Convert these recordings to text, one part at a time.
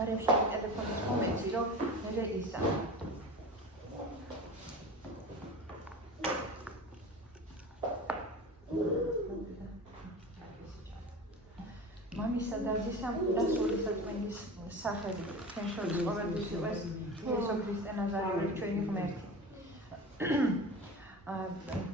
გარემში ტელეფონის მომეცი, რომ მე ისა. მამისა და ძისა დასული საწმენდის სახელი ჩვენ შორის ყოველთვის იყოს იესო ქრისტე ნაზარელი ჩვენი ღმერთი.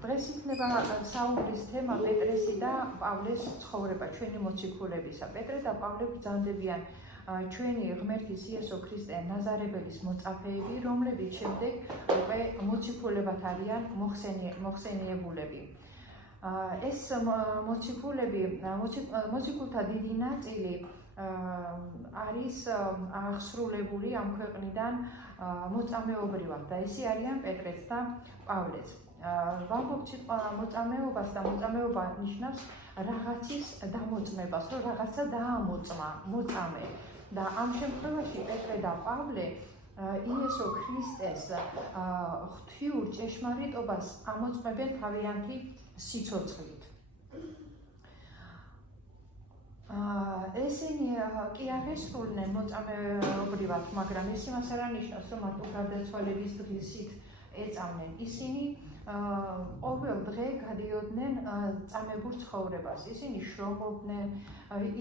დღეს იქნება საუბრის თემა პეტრესი და პავლეს ცხოვრება, ჩვენი მოციქულებისა. პეტრე და პავლე ბრძანდებიან ჩვენი ღმერთის იესო ქრისტე ნაზარელის მოწაფეები, რომლებიც შემდეგ უკვე მოციქულებად არიან მოხსენიებულები. ეს მოციქულთა დიდი ნაწილი არის აღსრულებული ამ ქვეყნიდან მოწამეობრივად და ისე არიან პეტრეც და პავლეც. ვამბობთ მოწამეობას და მოწამეობა ნიშნავს რაღაცის დამოწმებას, რომ რაღაცა დაამოწმა, მოწამე. და ამ შემთხვევაში პეტრე და პავლე იესო ქრისტეს ღვთიურ ჭეშმარიტობას ამოწმებენ თავიანთი სიცოცხლით. ესენი კი აღესრულნენ მოწამეობრივად, მაგრამ ეს იმას არ ანიშნავს, რომ მარტო გარდაცვალების დღისით ეწამნენ. ისინი ყოველ დღე გადიოდნენ წამებულ ცხოვრებას. ისინი შრომობდნენ,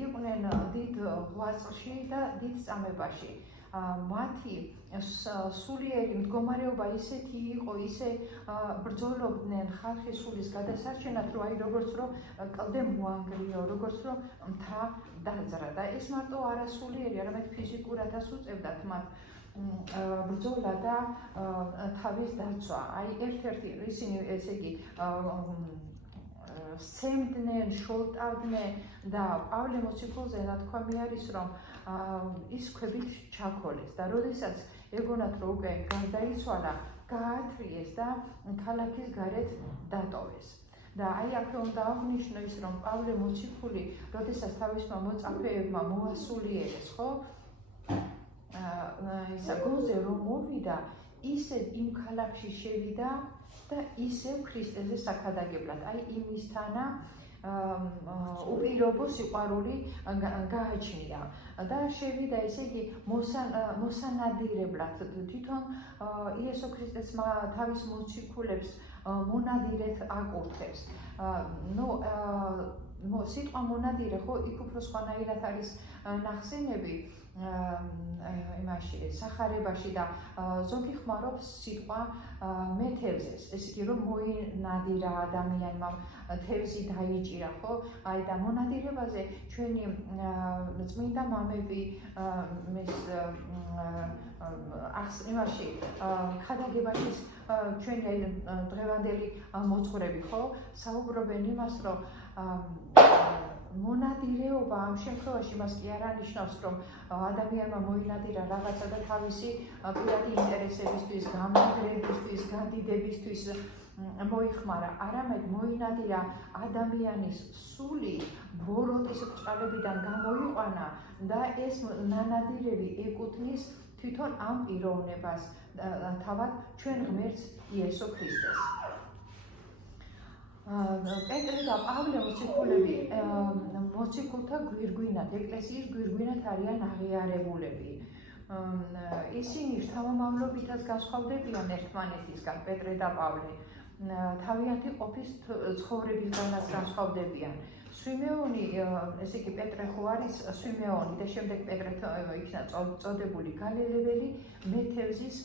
იყვნენ დიდ ღვაწლში და დიდ წამებაში. მათი სულიერი მდგომარეობა ისეთი იყო, ისე ბრძოლობდნენ ხალხის სულის გადასარჩენად, რომ აი როგორც რომ კლდე მოანგრიო, როგორც რომ მთა დაძრა და ეს მარტო არასულიერი, არამედ ფიზიკურადაც უწევდათ მათ ბრძოლა და თავის დაცვა. აი ერთ-ერთი ისინი ესე იგი სცემდნენ, შოლტავდნენ და პავლე მოციქულზე ნათქვამი არის, რომ ის ქვებით ჩაქოლეს და როდესაც ეგონათ, რომ უკვე გარდაიცვალა, გაათრიეს და ქალაქის გარეთ დატოვეს. და აი აქვე უნდა აღნიშნო ის, რომ პავლე მოციქული, როდესაც თავისმა მოწაფეებმა მოასულიერეს, ხო? ისა გულზე რომ მოვიდა, ისე იმ ქალაქში შევიდა და ისევ ქრისტეზე საქადაგებლად. აი იმისთანა უპირობო სიყვარული გააჩნია და შევიდა ესე იგი მოსანადირებლად. თვითონ იესო ქრისტეს თავის მოციქულებს მონადირედ აკურთხებს. სიტყვა მონადირე ხო იქ უფრო სხვანაირად არის ნახსენები იმაში სახარებაში და ზოგი ხმარობს სიტყვა მეთევზეს. ესე იგი რომ მოინადირა ადამიანმა, თევზი დაიჭირა, ხო? აი და მონადირებაზე ჩვენი წმინდა მამები იმაში ქადაგებაში ჩვენი დღევანდელი მოძღვრები, ხო? საუბრობენ იმას, რომ მონადირეობა ამ შემთხვევაში მას კი არ ანიშნავს, რომ ადამიანმა მოინადირა რაღაცა და თავისი პირადი ინტერესებისთვის, გამაგრებისთვის, გადიდებისთვის მოიხმარა, არამედ მოინადირა ადამიანის სული ბოროტის ბრჭყალებიდან გამოიყვანა და ეს ნანადირები ეკუთვნის თვითონ ამ პიროვნებას, თავად ჩვენ ღმერთს იესო ქრისტეს. პეტრე და პავლე მოციქულები მოციქულთა გვირგვინად, ეკლესიის გვირგვინად არიან აღიარებულები. ისინი შთამომავლობითაც განსხვავდებიან ერთმანეთისგან, პეტრე და პავლე. თავიანთი ყოფის ცხოვრებისგანაც განსხვავდებიან. სვიმეონი, ესე იგი პეტრე ხო არის სვიმეონი და შემდეგ პეტრე იქნა წოდებული გალილეველი, მეთევზის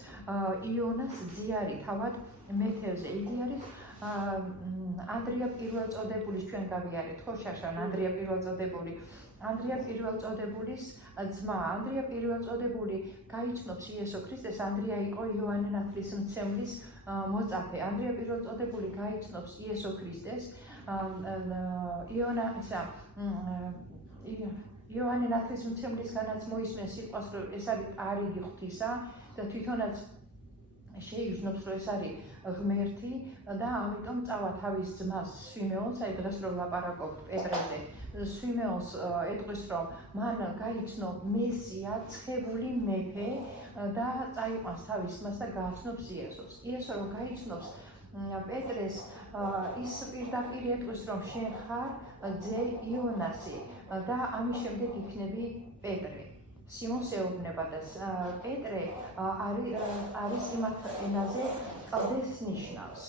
იონას ძიარი, თავად მეთევზე. იგი არის ანდრია პირველწოდებულის, ჩვენ გავიარეთ ხო შაშან, ანდრია პირველწოდებული. ანდრია პირველწოდებულის ძმა. ანდრია პირველწოდებული გაიცნობს იესო ქრისტეს. ანდრია იყო იოანე ნათლისმცემლის მოწაფე. ანდრია პირველწოდებული გაიცნობს იესო ქრისტეს. იოანე ნათლისმცემლისგანაც მოისმენს სიტყვას, რომ ეს არის პარიგი ღვთისა და თვითონაც შეინიშნობს, რომ ეს არის ღმერთი და ამიტომ წავა თავის ძმას სვიმეონს, აი დღეს რომ ლაპარაკობთ პეტრეზე, სვიმეონს ეტყვის, რომ მან გაიცნო მესია, ცხებული მეფე და წაიყვანს თავის ძმას და გააცნობს იესოს. იესო რომ გაიცნობს პეტრეს, ის პირდაპირ ეტყვის, რომ შენ ხარ ძე იონასი და ამის შემდეგ იქნები პეტრე. სიმონს ეუბნება და პეტრე არის იმათ ენაზე კლდეს ნიშნავს.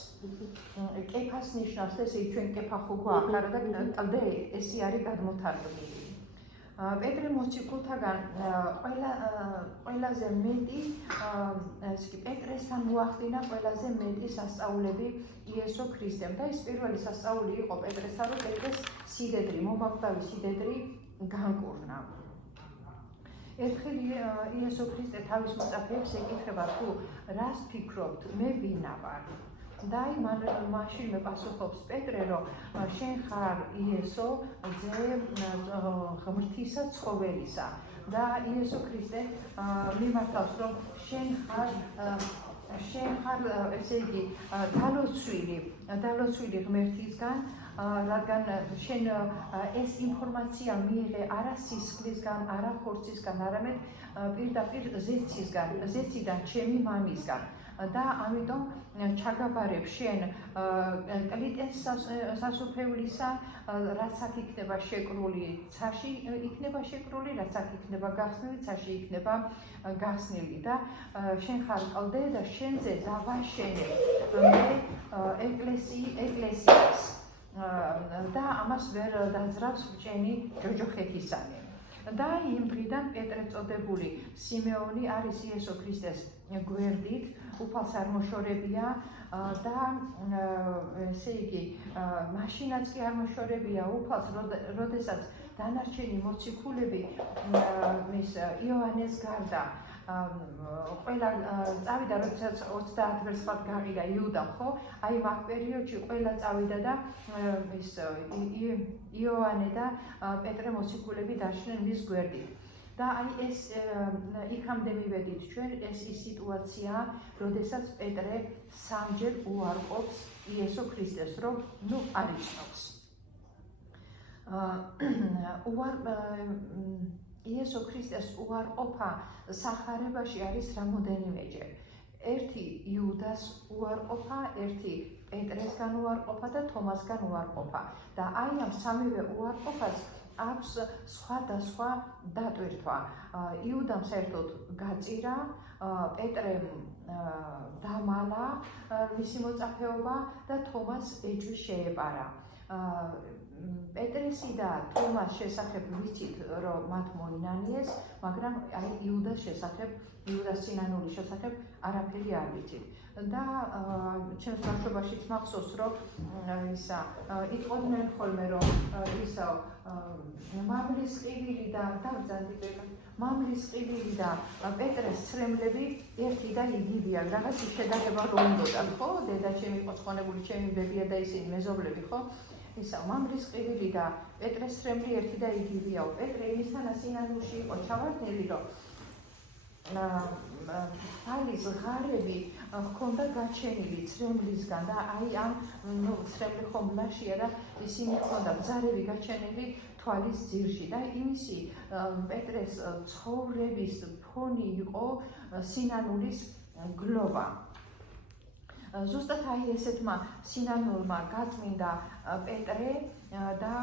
კეფას ნიშნავს და ესე ჩვენ კეფა ხო გვაქვს არა და კლდე ესე არის გადმოთარგმნილი. პეტრე მოციქულთაგან ყველაზე მეტი პეტრესთან მოახდინა ყველაზე მეტი სასწაულები იესო ქრისტემ და ის პირველი სასწაული იყო პეტრესთან, რომ პეტრეს სიდედრი, მომაკვდავი სიდედრი განკურნა. ერთხელ იესო ქრისტე თავის მოწაფეებს ეკითხება, თუ რას ფიქრობთ, მე ვინა ვარ? და მაშინვე პასუხობს პეტრე, რომ შენ ხარ იესო, ძე ღმრთისა ცხოველისა. და იესო ქრისტე მიმართავს, რომ შენ ხარ ესე იგი დალოცვილი ღმერთისგან, რადგან შენ ეს ინფორმაცია მიიღე არა სისხლისგან, არა ხორცისგან, არამედ პირდაპირ ზეციდან, ჩემი მამისგან. და ამიტომ ჩაგაბარებ შენ კლიტეს სასუფევლისა, რაც აქ იქნება შეკრული, ცაში იქნება შეკრული, რაც აქ იქნება გახსნილი, ცაში იქნება გახსნილი. და შენ ხარ კლდე და შენზე დავაშენებ მე ეკლესიას. და ამას ვერ დაძრავს ბჭენი ჯოჯოხეთისანი. და იმ დღიდან პეტრე წოდებული სიმეონი არის იესო ქრისტეს გვერდით, უფალს არ მოშორებია და ესე იგი მაშინაც კი არ მოშორებია უფალს, როდესაც დანარჩენი მოციქულები მის იოანეს გარდა ყველა წავიდა, როდესაც 30 ვერსად გაყიდა იუდამ, ხო? აი მაგ პერიოდში ყველა წავიდა და ის იოანე და პეტრე მოციქულები დაშნენ მის გვერდით. და აი ეს იქამდე მივედით ჩვენ, ეს ის სიტუაცია, როდესაც პეტრე სამჯერ უარყოფს იესო ქრისტეს, რომ არ იცნობს. იესო ქრისტეს უარყოფა სახარებაში არის რამოდენიმეჯერ. ერთი იუდას უარყოფა, ერთი პეტრესგან უარყოფა და თომასგან უარყოფა. და აი ამ სამივე უარყოფას აქვს სხვადასხვა დატვირთვა. იუდამ საერთოდ გაწირა, პეტრემ დამალა მისი მოწაფეობა და თომას ეჭვი შეეპარა. პეტრესი და თომას შესახებ ვიცით, რომ მათ მოინანიეს, მაგრამ აი იუდას სინანულის შესახებ არაფერი არ ვიცით. და ჩემს ბავშვობაშიც მახსოვს, რომ იტყოდნენ ხოლმე, რომ მამლის ყივილი და მამლის ყივილი და პეტრეს ცრემლები ერთი და იგივეა. რაღაც შედარება რომ უნდოდა, ხო? დედა ჩემი იყო ცხონებული, ჩემი ბებია და ისინი მეზობლები, ხო? მამლის ყივილი და პეტრეს ცრემლი ერთი და იგივეა. პეტრე იმისთან სინანულში იყო ჩავარდნილი, რომ თალის ღარები ჰქონდა გაჩენილი ცრემლისგან და აი ამ ცრემლი ხომლაშია და ისინი ჰქონდა ბზარები გაჩენილი თვალის ძირში და იმისი პეტრეს ცხოვრების ფონი იყო სინანულის გლობა. ზუსტად აი ესეთმა სინანულმა გაწმინდა პეტრე და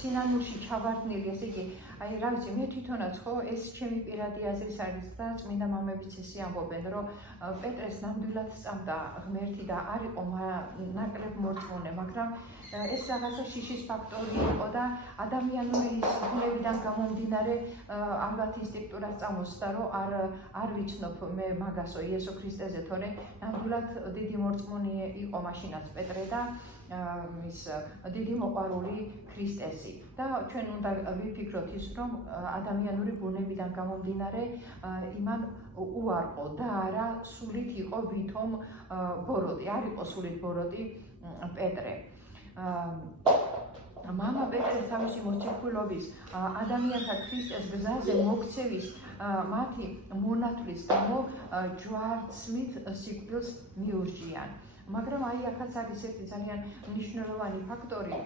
სინანულში ჩავარდნილი, ესე იგი, აი რა ვიცი, მე თვითონაც ხო ეს ჩემი პირადი აზრის არის და წმინდა მამებიც ისე ამბობენ, რომ პეტრეს ნამდვილად სწამდა ღმერთი და არ იყო ნაკლებ მორწმუნე, მაგრამ ეს რაღაცა შიშის ფაქტორი იყო და ადამიანური ბუნებიდან გამომდინარე ალბათ ინსტინქტურად წამოსდა, რომ არ ვიცნობ მე მაგასო იესო ქრისტეზე, თორე ნამდვილად დიდი მორწმუნე იყო მაშინაც პეტრე და ის დიდი მოყვარული ქრისტესი. და ჩვენ უნდა ვიფიქროთ ის, რომ ადამიანური ბუნებიდან გამომდინარე იმან უარყო და არა სულით იყო ვითომ ბოროტი, არ იყო სულით ბოროტი პეტრე. მამა პეტრე თავისი მოციქულობის ადამიანთა ქრისტეს გზაზე მოქცევის მათი მონათვლის გამო ჯვარცმით სიკვდილს მიურჩიან. მაგრამ აი აქაც არის ერთი ძალიან მნიშვნელოვანი ფაქტორი,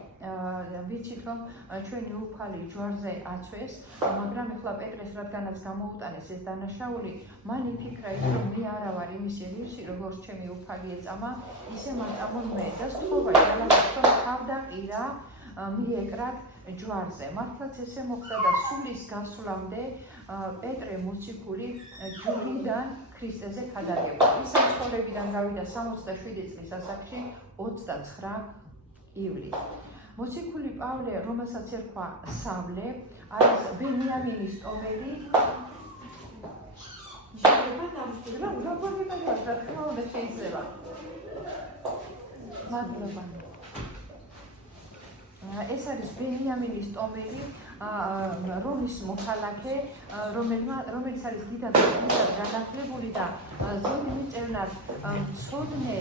ვიცით რომ ჩვენი უფალი ჯვარზე აცვეს, მაგრამ ეხლა პეტრეს რადგანაც გამოუტანეს ეს დანაშაული, მან იფიქრა ის, რომ მე არა ვარ იმის ელივსი, როგორც ჩემი უფალი ეწამა, ისე მაწამონ მე და სწორად რომ თავდაყირა მიეკრათ ჯვარზე. მართლაც ესე მოხდა და სულის გასვლამდე პეტრე მოციქული ჯვრიდან ქრისტეზე ქადაგებდა. ის საცხოვრებიდან გავიდა 67 წლის ასაკში 29 ივლისს. მოციქული პავლე, რომელსაც ერქვა სავლე, არის ბენიამინის ტომელი. ეს არის ბენიამინის ტომელი, რომის მოქალაქე, რომელიც არის დიდად განახლებული და ზოგი მიწევნარ მცოდნე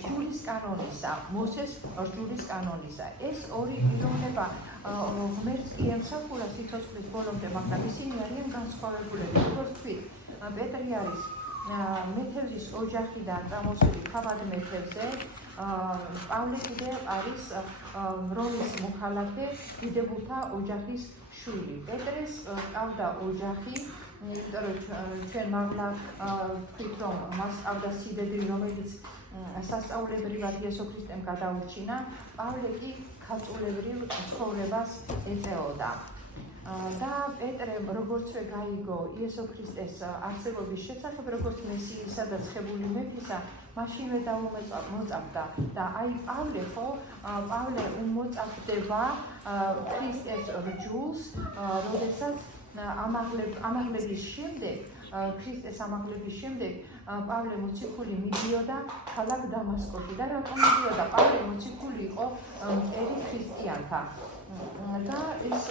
ჟურის კანონისა, მოსეს ჟურის კანონისა. ეს ორი პიროვნება ღმერთს კი ემსახურა სიცოცხლის ბოლომდე, მაგრამ ისინი არიან განსხვავებულები. როგორც თქვით, პეტრი არის მეთევზის ოჯახიდან წამოსული თავად მეთევზე, პავლე კიდევ არის რომის მოქალაქე, დიდებულთა ოჯახის შვილი. პეტრეს ჰყავდა ოჯახი, იმიტომ რომ ჩვენ მაღლა ვთქვით, რომ მას ჰყავდა სიდედრი, რომელიც სასწაულებრივად იესო ქრისტემ გადაურჩინა. პავლე კი ქალწულებრივ ცხოვრებას ეწეოდა. და პეტრემ როგორცვე გაიგო იესო ქრისტეს არსებობის შესახებ, როგორც მესიისა და ცხებული მეფისა, მაშინვე დაუმოწაფდა და აი პავლე უმოწაფდება ქრისტეს რჯულს, როდესაც ამაღლების შემდეგ, ქრისტეს ამაღლების შემდეგ პავლე მოციქული მიდიოდა ქალაქ დამასკოში და რატომ მიდიოდა? პავლე მოციქული იყო მტერი ქრისტიანთა და ის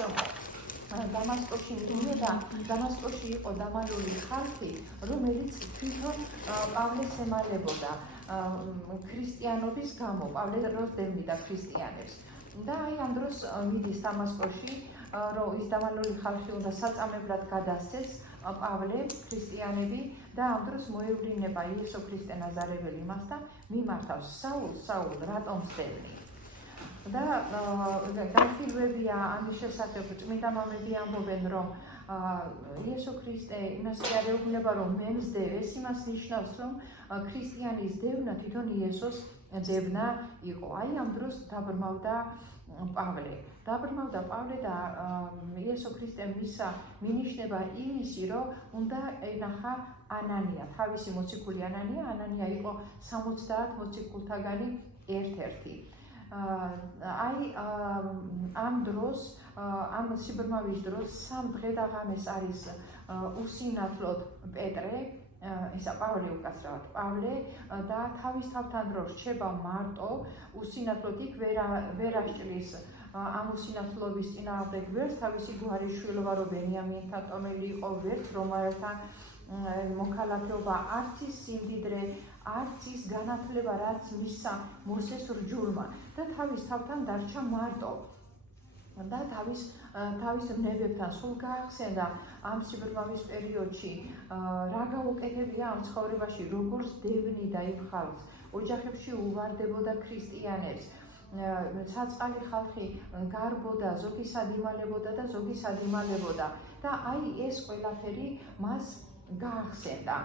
დამასკოში მიდიოდა. დამასკოში იყო დამალული ხალხი, რომელიც თვითონ პავლეს ემალებოდა ქრისტიანობის გამო. პავლე როსდევნიდა ქრისტიანებს და აი ამ დროს მიდის დამასკოში, რომ ის დამალული ხალხი უნდა საწამებლად გადასცეს პავლე ქრისტიანები და ამ დროს მოევლინება იესო ქრისტე ნაზარებელი მას და მიმართავს საულ, რატომ ვსდევნი? და განხილვებია ამის შესახებ, წმინდა მამები ამბობენ, რომ იესო ქრისტე იმას კი არ ეუბნება, რომ მე მსდევ. ეს იმას ნიშნავს, რომ ქრისტიანის დევნა თვითონ იესოს დევნა იყო. აი ამ დროს დაბრმავდა პავლე და იესო ქრისტემ მისცა მინიშნება იმისი, რომ უნდა ენახა ანანია, თავისი მოციქული ანანია იყო 70 მოციქულთაგანი ერთ-ერთი. აი ამ დროს, ამ სიბრმავის დროს 3 დღე და ღამეს არის უსინათლოდ პეტრე, ისა პავლე უკაცრავად პავლე და თავის თავთან რო რჩება მარტო, უსინათლოდ იქ ვერ აღჭრის ამ უსინათლობის წინააღმდეგ ვერც თავისი გვარიშვილობა, რომ ბენიამინთა ტომელი იყო, ვერც რომაელთა მოქალაქეობა, არც ის სიმდიდრე, არც ის განათლება, რაც მისცა მოსეს რჯულმა და თავის თავთან დარჩა მარტო და თავის ნებებთან სულ გაახსენდა ამ სიბრმავის პერიოდში რა გაუკეთებია ამ ცხოვრებაში, როგორც დევნიდა იქ ხალხს, ოჯახებში უვარდებოდა ქრისტიანებს, საწყალი ხალხი გარბოდა, ზოგი სადიმალებოდა და ზოგი სადიმალებოდა და აი ეს ყველაფერი მას გაახსენდა.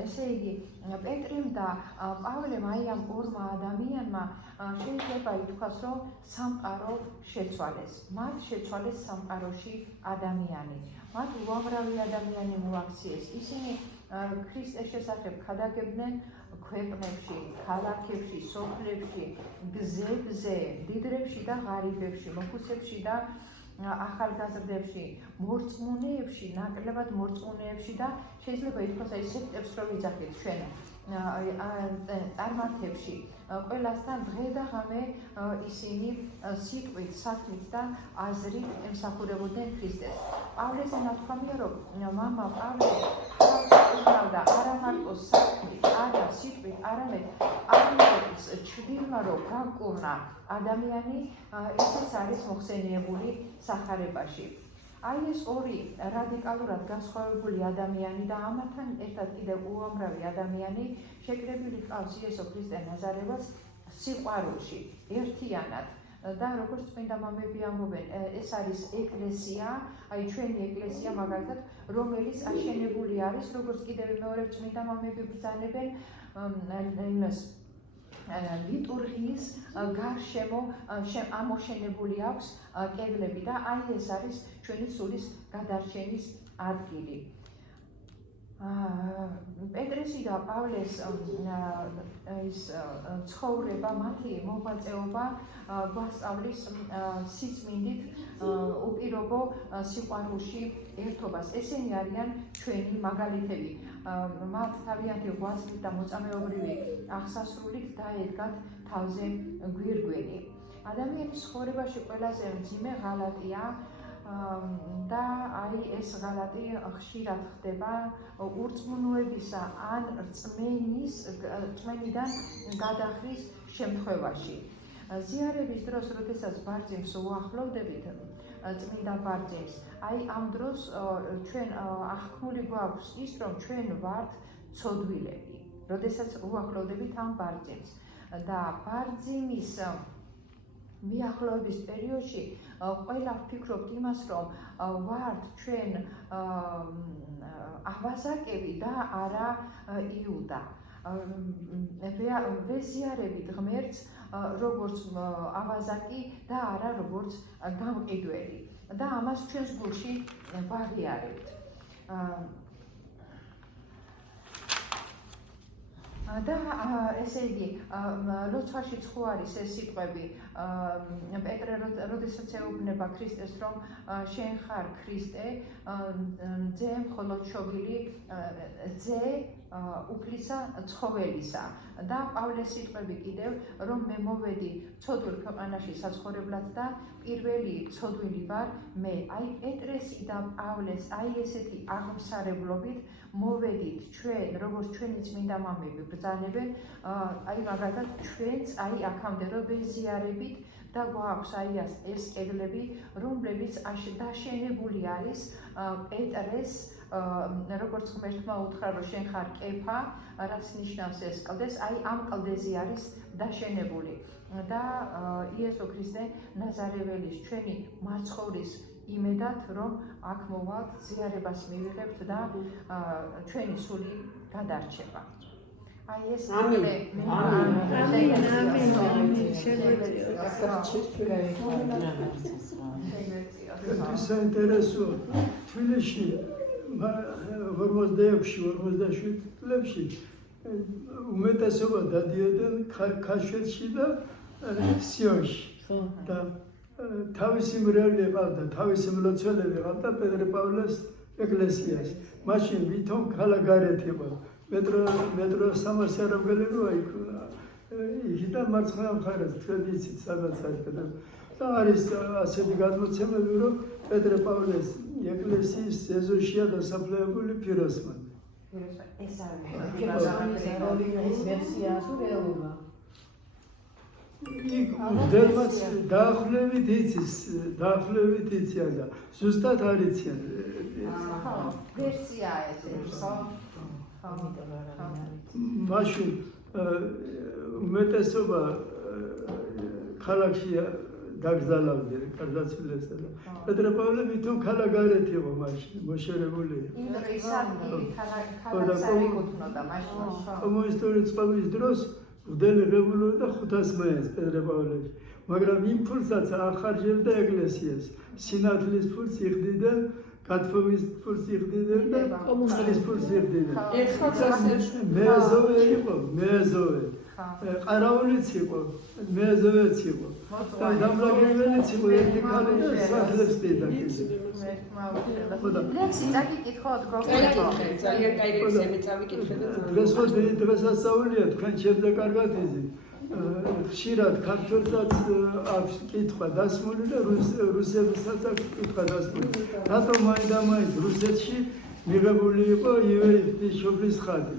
ესე იგი, პეტრემ და პავლემ აი ამ ორმა ადამიანმა შეიძლება ითქვას, რომ სამყარო შეცვალეს. მათ შეცვალეს სამყაროში ადამიანი. მათ უამრავი ადამიანი მოაქციეს. ისინი ქრისტეს შესახებ ქადაგებდნენ ქვეყნებში, ქალაქებში, სოფლებში, გზებზე, მდიდრებში და ღარიბებში, მოხუცებში და ახალგაზრდებში, მორწმუნეებში, ნაკლებად მორწმუნეებში და შეიძლება ითქვას აი სექტებს რო ვიძახით ჩვენ წარმართებში, ყველასთან დღე და ღამე ისინი სიტყვით, საქმით და აზრით ემსახურებოდნენ ქრისტეს. პავლეზე ნათქვამია, რომ მამა პავლე და არა მარტო საქმით, არა სიტყვით, არამედ პავლეს ჩრდილმა რო გაკურნა ადამიანი, ესეც არის მოხსენიებული სახარებაში. აი ეს ორი რადიკალურად განსხვავებული ადამიანი და ამათთან ერთად კიდევ უამრავი ადამიანი შეკრებილი ჰყავს იესო ქრისტე ნაზარებას სიყვარულში, ერთიანად და როგორც წმინდა მამები ამბობენ, ეს არის ეკლესია, აი ჩვენი ეკლესია მაგალითად, რომელიც აშენებული არის, როგორც კიდევ მეორე წმინდა მამები ბრძანებენ იმას ლიტურგიის გარშემო ამოშენებული აქვს კედლები და აი ეს არის ჩვენი სულის გადარჩენის ადგილი. პეტრესი და პავლეს ის ცხოვრება, მათი მოღვაწეობა გვასწავლის სიწმინდით უპირობო სიყვარულში ერთობას. ესენი არიან ჩვენი მაგალითები. მათ თავიანთი ღვაწლით და მოწამეობრივი აღსასრულით დაედგათ თავზე გვირგვინი. ადამიანის ცხოვრებაში ყველაზე მძიმე ღალატია და აი ეს ღალატი ხშირად ხდება ურწმუნოებისა ან რწმენიდან გადახრის შემთხვევაში. ზიარების დროს, როდესაც ბარძიმს უახლოვდებით, წმინდა ბარძიმს, აი ამ დროს ჩვენ აღქმული გვაქვს ის, რომ ჩვენ ვართ ცოდვილები, როდესაც უახლოვდებით ამ ბარძიმს და ბარძიმის მიახლოების პერიოდში ყველა ვფიქრობთ იმას, რომ ვართ ჩვენ ავაზაკები და არა იუდა. ვეზიარებით ღმერთს როგორც ავაზაკი და არა როგორც გამყიდველი და ამას ჩვენს გულში ვაღიარებთ. და ესე იგი, როცხვაში ცხო არის ეს სიტყვები, პეტრე როდესაც ეუბნება ქრისტეს, რომ შენ ხარ ქრისტე, ძე მხოლოდ შობილი, ძე უფლისა ცხოველისა და პავლეს სიტყვები კიდევ, რომ მე მოვედი ცოდვილ ქვეყანაში საცხოვრებლად და პირველი ცოდვილი ვარ მე. აი პეტრესი და პავლეს აი ესეთი აღმსარებლობით მოვედით ჩვენ, როგორც ჩვენი წმინდა მამები ბრძანებენ, აი მაგალითად ჩვენც აი აქამდე რომ ვეზიარებით და გვაქვს აი ეს კედლები, რომლებიც დაშენებული არის პეტრეს, როგორც ღმერთმა უთხრა, რომ შენ ხარ კეფა, რაც ნიშნავს ეს კლდეს, აი ამ კლდეზე არის დაშენებული და იესო ქრისტე ნაზარეველის ჩვენი მაცხოვრის იმედად, რომ აქ მოვალთ, ზიარებას მივიღებთ და ჩვენი სული გადარჩება. აი ეს საინტერესო თბილისში 46-47 წლებში უმეტესობა დადიოდნენ ქაშვეთში და სიონში და თავისი მრევლი ყავდა, თავისი მლოცველები ყავდა პეტრე პავლეს ეკლესიას. მაშინ ვითომ ქალაქგარეთ იყო. მეტრო სამასიარებელი როა იქიდან მარცხენა მხარეს თქვენ იცით სადაც არის და არის ასეთი გადმოცემები, რომ პეტრე პავლეს ეკლესიის ეზოშია დასაფლავებული ფიროსმანი. ეს არის ვერსია თუ რეალურა? დელმაც დაახლოებით იციან და ზუსტად არ იციან. ვერსია ეს ხო? მაშინ უმეტესობა ქალაქში დაგზავნდა გარდაცვლილებს და პეტრე პავლე ვითომ ქალაქგარეთ იყო მაშინ მოშერებული. კომუნისტური წყობის დროს უდელი ღებულობდა 500 მაინც პეტრე პავლეში, მაგრამ იმ ფულსაც ახარჯებდა ეკლესიას. სინათლის ფულს იხდიდა, კათხოვის ფულს იხდიდნენ და კომუნისტის ფულს იხდიდნენ. მეაზოვე იყო, მეაზოვე. ყარაულიც იყო, მეაზოვეც იყო. და დამლაგებელიც იყო ერთი ქალი და სახლებს დედა. ლექსი წაკითხოთ გოგო. ძალიან კაი ლექსია, მე წავიკითხე და დღესასწაულია თქვენ ჩემზე კარგად იზი. ხშირად ქართველსაც აქვს კითხვა დასმული და რუსებსაც აქვს კითხვა დასმული. რატომ მაინდა-მაინც რუსეთში მიღებული იყო ივერი ღვთისმშობლის ხატი.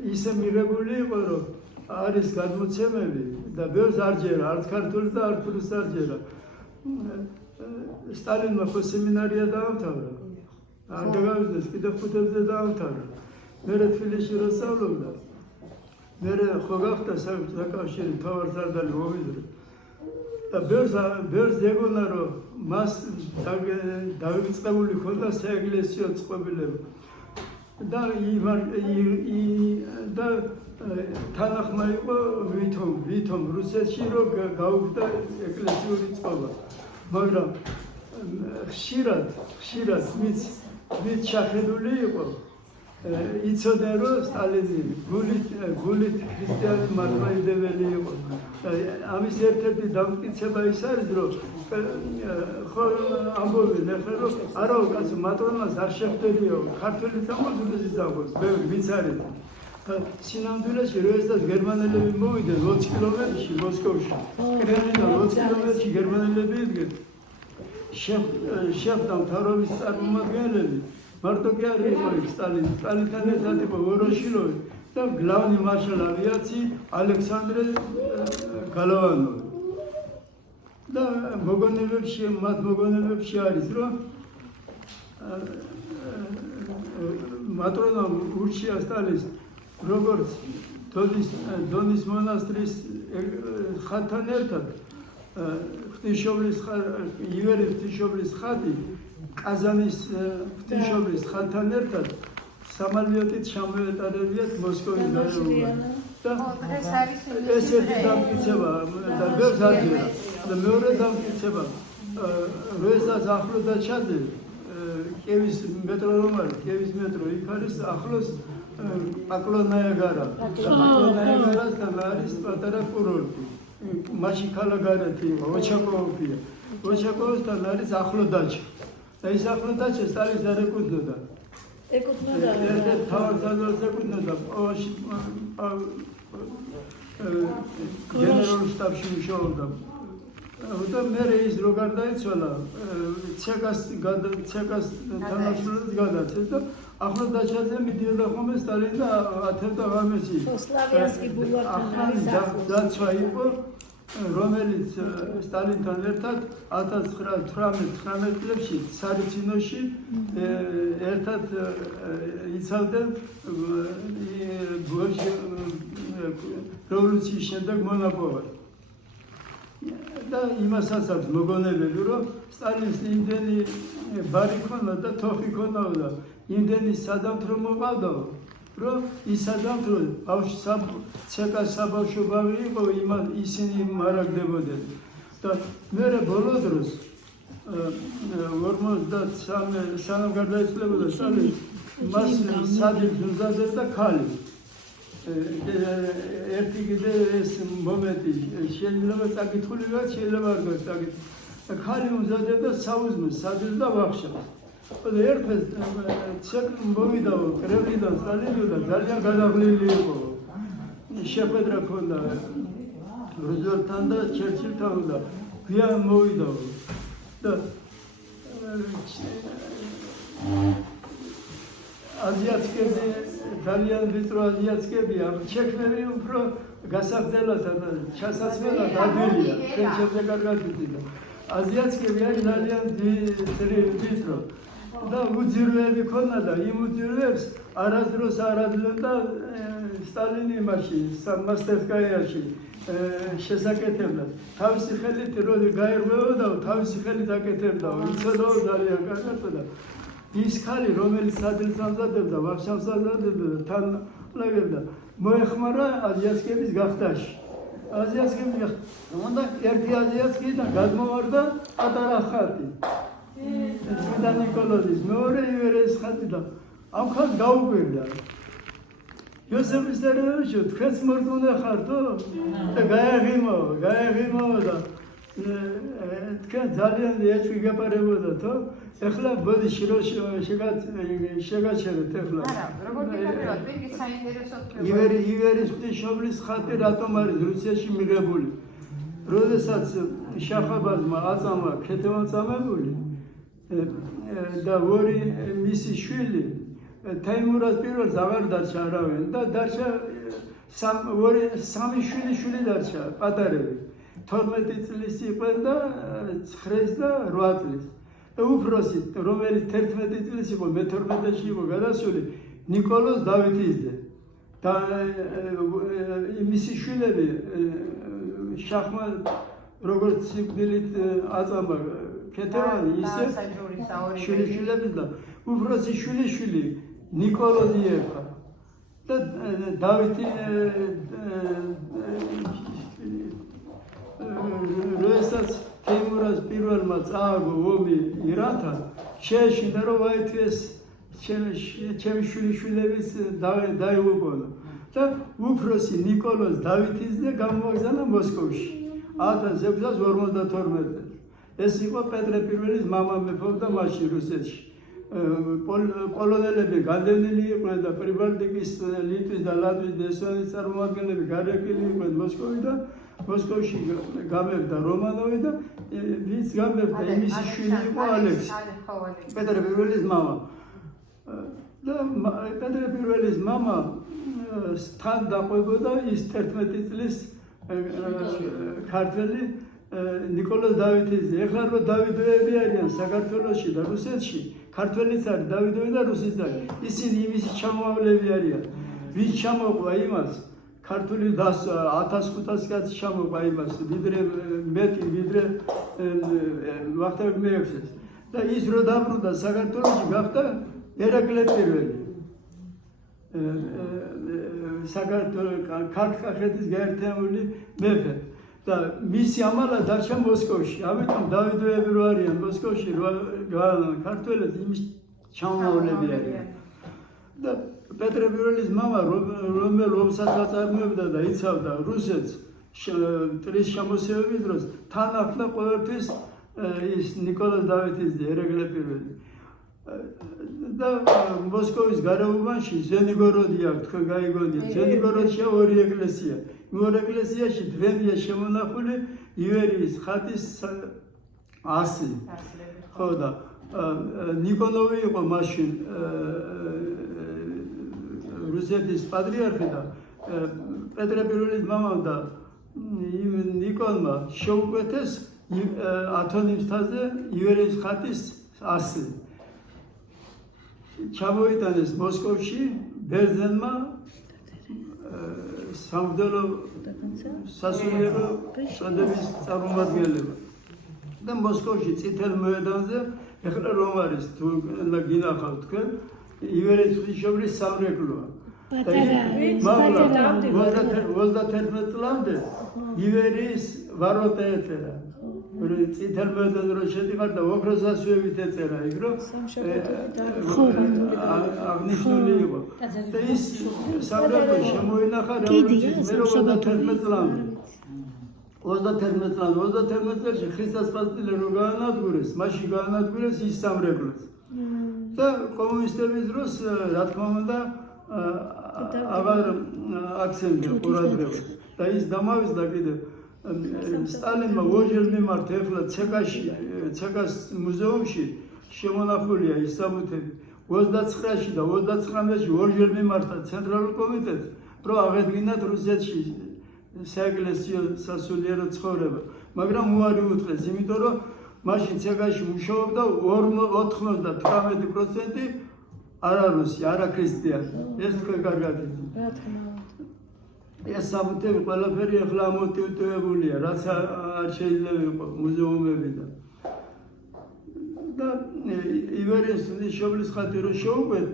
ისე მიღებული იყო, რომ არის გადმოცემები და ბევრს არ ჯერა, არც ქართულს და არც რუსს არ ჯერა. სტალინმა ხო სემინარია დაამთავრა. არ დაგავიდეს, კიდევ 5-ზე დაამთავრა. მერე თბილისში რო სწავლობდა. მერე ხო გახდა საკავშირი მთავარსარდალი მოვიდრე. და ბევრს ეგონა რომ მას დაგიწყებული ქონდა საეკლესიო წყობილება და თანახმა იყო ვითომ რუსეთში რომ გაუგდა ეკლესიური წყობა, მაგრამ ხშირად მით შეხედული იყო იცოდა რომ სტალინი გულით ქრისტიანი მართლმადიდებელი იყო. ამის ერთ-ერთი დამტკიცება ის არის რომ ხო ამბობენ ახლა რომ არა კაცო მატრონას არ შეხვდებიო ქართული სამართლის დაგოს ბევრი ვინც არის სინამდვილეში როდესაც გერმანელები მოვიდნენ 20 კილომეტრში მოსკოვში კრემლინიდან 20 კილომეტრში გერმანელები იდგნენ შეხვდა მთავრობის წარმომადგენლები მარტო კი არ იყო სტალინთან ერთად იყო ვოროშილოვი და გლავნი მარშალ ავიაცი ალექსანდრე გალავანოვი და მათ მოგონებებში არის რომ მატრონამ ურჩია სტალინს როგორც დონის მონასტრის ხატთან ერთად ივერის ღვთისმშობლის ხატი ყაზანის ღვთისმშობლის ხატთან ერთად სამალიოტით შემოეტარებიათ მოსკოვის გარეუბანში და ეს ერთი დამტკიცება და ბევრს არჩევა და მეორე დამტკიცება როდესაც ახლო ჩაძე კიევის მეტრო რომ არის კიევის მეტრო იქ არის ახლოს პაკლონაიაგარასთან არის პატარა კურორტი მაშინ ქალაქგარეთი იყო ოჩაკოვსთან არის ახლო დაჩა და ის ახლო დაჩა სტალინს არ ეკუთვნოდა ერთ-ერთ თავად საზღვარს ეკუთვნოდა გენერალურ შტაბში მუშაობდა და მერე ის რო გარდაიცვალა ცეკას თანაშრომლებს გადაცეს და ახლო დაჩაზე მიდიოდა ხოლმე სტალინი და ათევდა ღამეში დაცვა იყო რომელიც სტალინთან ერთად 1918-19 წლებში სარიცინოში ერთად იცავდნენ რევოლუციის შემდეგ მონაპოვარს და იმასაც აქვს მოგონებები რომ სტალინს იმდენი ბარი ქონდა და თოხი ქონდა იმდენი სადამთრო მოყავდა რომ ის სადამთრო ცეკას საბავშვო ბაღი იყო ისინი მარაგდებოდნენ და მერე ბოლო დროს 53 სანამ გარდაიცვალებოდა სტალინი მას სადილს უზადებდა ქალი ერთი კიდე ეს მომენტი შეიძლება წაკითხული ვარ შეიძლება არ გასაკითხო ქალი უზადებდა საუზმეს სადილს და ვახშას ერთხელ ცეკ მოვიდა კრემლინიდან სტალინი და ძალიან გადაღლილი იყო შეხვედრა ქონდა რუზველტთან და ჩერჩილთან და გვიან მოვიდა და აზიატსკები ძალიან ვიწრო აზიატსკებია შექმნები უფრო გასაგრძელად და ჩასასვლელად ადვილია შეიძლება კარგად ვიტყოდა აზიატსკები არის ძალიან ვიწრო და უძირვები ქონდა და იმ უძირვებს არასდროს არ აძლევდა სტალინი იმაში მასტერსკაიაში შესაკეთებდა თავისი ხელით როდი გაერღვეოდა თავისი ხელით აკეთებდა იცოდა ძალიან კარგად და ის ქალი რომელიც სადილს ამზადებდა ვახშამს ამზადებდა თან ლებდა მოეხმარა აზიატსკების გახდაში აზიატსკები უნდა ერთი აზიატსკიდან გადმოვარდა პატარა ხატი წმინდა ნიკოლოზის მეორე ივერეს ხატი და ამ ხატს გაუკვირდა იოსებ ვისარიოვიჩი თქვენს მორწმუნე ხართო და გაეღიმო და თქვენ ძალიან ეჭვი გაპარებოდათო ეხლა ბოდი შეგაჩერეთ ეხლა არა როგორ გიგებიოთ ვინგი საინტერესო ივერის ღვთისმშობლის ხატი რატომ არის რუსიაში მიღებული როდესაც შახაბაზმა აწამა ქეთევანწამებული და ორი მისი შვილი თეიმურაზ პირველს აღარ დარჩა არავინ და დარჩა სამი შვილი დარჩა პატარები 12 წლის იყვნენ და 9 და 8 წლის უფროსი რომელიც 11 წლის იყო მე-12-ში იყო გადასული ნიკოლოზ დავითიძე და მისი შვილები შახმა როგორც სიკვდილით აწამა ქეთევანი, ისე შვილიშვილების და უფროსი შვილიშვილი ნიკოლოზი ერქვა და დავითი როდესაც თეიმურას პირველმა წააგო ომი ირანთან, შეეშინდა რომ აითვიეს ჩემი შვილიშვილების დაიღუპონა და უფროსი ნიკოლოზ დავითიძე გამოგზავნა მოსკოვში 1652 წელს. ეს იყო პეტრე პირველის მამა მეფობდა მაშინ რუსეთში. პოლონელები გადენილი იყვნენ და პრიბალტიკის, ლიტვის და ლატვის და ესტონეთის წარმომადგენლები გარეკილი იყვნენ მოსკოვიდან. მოსკოვში გამეფდა რომანოვი და ვინც გამეფდა იმისი შვილი იყო ალექსი, პეტრე პირველის მამა. და პეტრე პირველის მამა თან დაყვებოდა ის 11 წლის ქართველი ნიკოლოზ დავითიძე. ეხლა რომ დავითოები არიან საქართველოში და რუსეთში, ქართველიც არის დავითოვი და რუსიც არის. ისინი იმისი ჩამოავლები არიან. ვინც ჩამოყვა იმას, ქართული 1500 კაცი ჩამოყვა იმას, ვიდრე მეტი, ვიდრე ვახტანგ მეექვსეს. და ის რო დაბრუნდა საქართველოში, გახდა ერაკლე პირველი. საქართველოს ქართლის გაერთიანებული მეფე. და მისი ამალა დარჩა მოსკოვში. ამიტომ დავითოები რო არიან მოსკოვში, ქართველები იმის ჩამოავლები არიან. და პეტრე პირველის მამა რომელ ომსაც აწარმოებდა და იცავდა რუსეთს ტრის შემოსევების დროს, თან ახლა ყოველთვის ის ნიკოლოზ დავითიძე ერეკლე პირველი. და მოსკოვის გარეუბანში ზენიგოროდი აქვს, თქვენ გაიგონიათ. ზენიგოროდში ორი ეკლესია. ორ ეკლესიაში დღემდე შემონახული ივერიის ხატის ასლი. ხო და ნიკოლოვი იყო მაშინ რუსეთის პატრიარქი და პეტრე პირველის მამამ და ნიკოლმა შეუკვეთეს ათონის მთაზე ივერიის ხატის ასლი. ჩამოიტანეს მოსკოვში ბერძენმა სამღვდელო სასულიერო წოდების წარმომადგენლებმა და მოსკოვში წითელ მოედანზე ეხლა რომ არის თუ გინახავთ თქვენ ივერიის ღვთისმშობლის სამრეკლოა. მაგრამ 31 წლამდე ივერიის ვაროტა ეწერა. წითელ მოედანზე რომ შედიხარ და ოქროს ასოებით ეწერა იქ რომ აღნიშნული იყო. და ის სამრეკლო შემოინახა რევოლუციის მერე 31 წლამდე. 31 წელს ხრისტას პასტილე რო გაანადგურეს, მაშინ გაანადგურეს ის სამრეკლოც. და კომუნისტების დროს რა თქმა უნდა აღარ აქცენტია ყურადღება. და ის დამავიწყდა კიდევ სტალინმა ორჯერ მიმართა ეხლა ცეკას მუზეუმში შემონახულია ის საბუთები 29-ში და 39-ში ორჯერ მიმართა ცენტრალურ კომიტეტს რომ აღედგინათ რუსეთში საეკლესიო სასულიერო ცხოვრება, მაგრამ უარი უთხრეს, იმიტომ რომ მაშინ ცეკაში მუშაობდა 98% არარუსი, არაქრისტიანი. ეს თქვენ კარგად იცით. ეს საბუთები ყველაფერი ახლა ამოტივტივებულია, რაც არ შეიძლება იყოს მუზეუმებიდან. და ივერიის ღვთისმშობლის ხატი რო შეუყვეთ,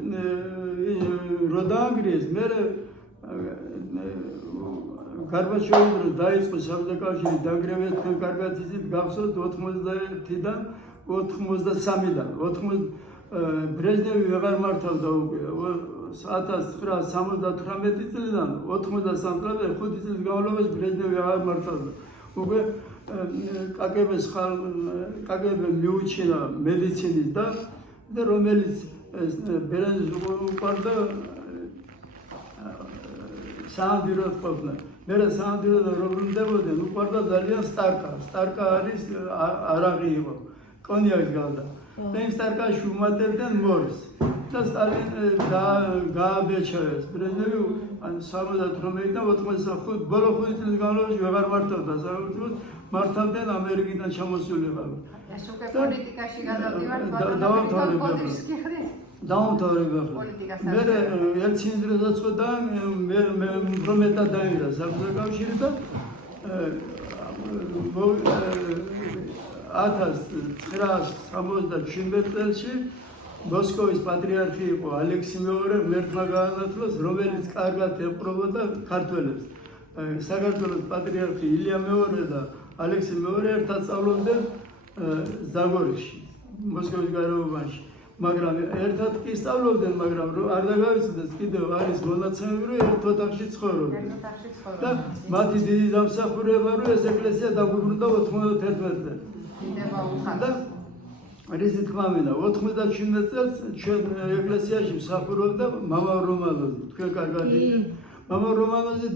რო დაანგრიეს, მერე გარბაჩოვის დროს დაიწყო საბჭოთა კავშირის დანგრევა, თქვენ კარგად იცით, გახსოვთ 91-დან 93-დან. ბრეჟნევი ვეღარ მართავდა უკვე 1978 წლიდან 93 წლამდე 5 წლის განმავლობაში ბრეჟნევი აღარ მართავდა. უკვე კგბ მიუჩინა მედიცინის და რომელიც ბერენს უყარდა საანტიროდ ყოფნა. მერე საანტიროდ რომ ბრუნდებოდნენ, უყარდა ძალიან სტარკა არის არაღი იყო, კონიაკს გავდა. და იმ სტარკაში უმატებდნენ მორს. და სტალინი გააბეჭდეს. ბრეჟნევი 78-დან 85 ბოლო 5 წლის განმავლობაში ვეღარ მართავდა საქართველოს, მართავდნენ ამერიკიდან ჩამოსულებად. ეს უკვე პოლიტიკაში გადავდივართ, დაუმთავრებდა. მერე ელცინის დროსაც ხო და მე უფრო მეტად დაიწყო საბჭოთა კავშირი და 1967 წელში მოსკოვის პატრიარქი იყო ალექსი მეორე ღმერთმა გაანათლოს, რომელიც კარგად ეპყრობოდა ქართველებს. საქართველოს პატრიარქი ილია მეორე და ალექსი მეორე ერთად სწავლობდნენ ზაგორიში, მოსკოვის გარეუბანში. მაგრამ ერთად კი სწავლობდნენ, მაგრამ არ დაგავიწყდეს, კიდევ არის მონაცემები, რომ ერთ ოთახში ცხოვრობდნენ. და მათი დიდი დამსახურება, რომ ეს ეკლესია დაგვიბრუნდა 91 წელს. და რისი თქმა მინდა, 97 წელს ჩვენ ეკლესიაში მსახურობდა მამა რომანოზი, თქვენ კარგად იცით. მამა რომანოზი